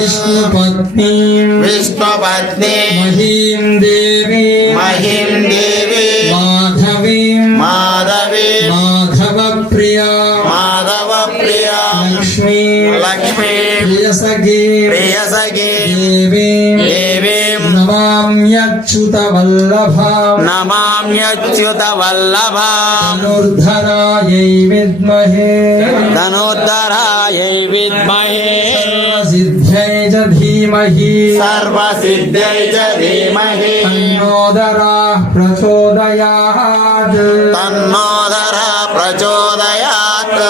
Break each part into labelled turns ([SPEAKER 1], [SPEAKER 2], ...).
[SPEAKER 1] విష్ణుపత్నీం.
[SPEAKER 2] విష్ణుపత్ని.
[SPEAKER 1] మహీం దేవీ.
[SPEAKER 2] మహిం దేవి.
[SPEAKER 1] మాధవీం.
[SPEAKER 2] మాధవి.
[SPEAKER 1] మాధవ ప్రియా
[SPEAKER 2] మాధవ ప్రియ
[SPEAKER 1] లక్ష్మీ.
[SPEAKER 2] లక్ష్మీ.
[SPEAKER 1] ప్రియసఖీ.
[SPEAKER 2] ప్రియసఖి.
[SPEAKER 1] దేవీం.
[SPEAKER 2] దేవీం.
[SPEAKER 1] నమామ్యచ్యుత వల్లభాం
[SPEAKER 2] నమామ్యచ్యుత వల్లభాం
[SPEAKER 1] ధనుర్ధరాయై విద్మహే.
[SPEAKER 2] ధనుర్ధరాయై విద్మహే.
[SPEAKER 1] సిద్ధ్యై धीमहि। सर्वसिद्ध्यै
[SPEAKER 2] च धीमहि। तन्नोदराः
[SPEAKER 1] प्रचोदयात्। तन्नोदरः
[SPEAKER 2] प्रचोदयात्।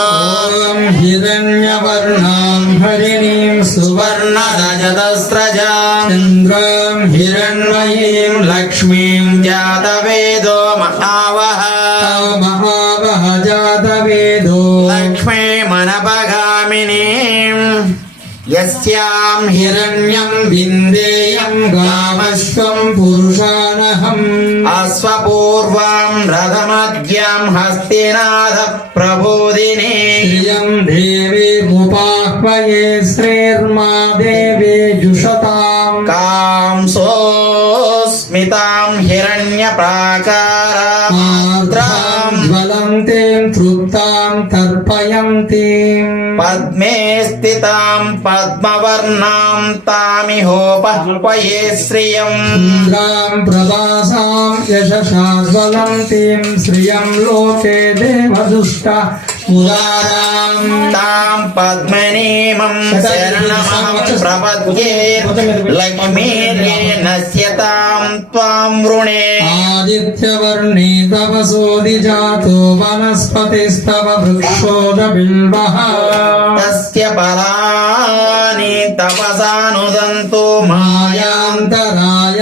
[SPEAKER 2] ॐ
[SPEAKER 1] हिरण्यवर्णां हरिणीं सुवर्णरजतस्रजा। चन्द्रां
[SPEAKER 2] हिरण्मयीं
[SPEAKER 1] लक्ष्मीं जातवेदो महावः।
[SPEAKER 2] महावः जातवेदो।
[SPEAKER 1] लक्ष्मीमनपगामिनीम् జాతవేదో
[SPEAKER 2] లక్ష్మీ మనపగామినీం యస్యాం
[SPEAKER 1] హిరణ్యం విందేయం గామస్వం పురుషానహం
[SPEAKER 2] అశ్వపూర్వాం రథమద్యాం హస్తినాథ ప్రబోధిని
[SPEAKER 1] శ్రియం దేవీముపాహ్వయే శ్రీర్మా దేవీ జుషతాం
[SPEAKER 2] కాంసోస్మితాం
[SPEAKER 1] तीं तृप्तां तर्पयन्ति।
[SPEAKER 2] पद्मे स्थितां पद्मवर्णां तामिहोपह्वये श्रियम्।
[SPEAKER 1] इन्द्रां प्रवासां यशसा ज्वलन्तीं श्रियं लोके देवदुष्टा। ముదారాం
[SPEAKER 2] తాం పద్మనీమం శరణమహం ప్రపద్యే లక్ష్మీర్యేణస్యతాం త్వాం వృణే
[SPEAKER 1] ఆదిత్యవర్ణే తవ సోది జాతో వనస్పతిస్తవ వృక్షోద బిల్వః
[SPEAKER 2] తస్య ఫలాని తపసానుదంతో మాయాం
[SPEAKER 1] మాయాంతరాయ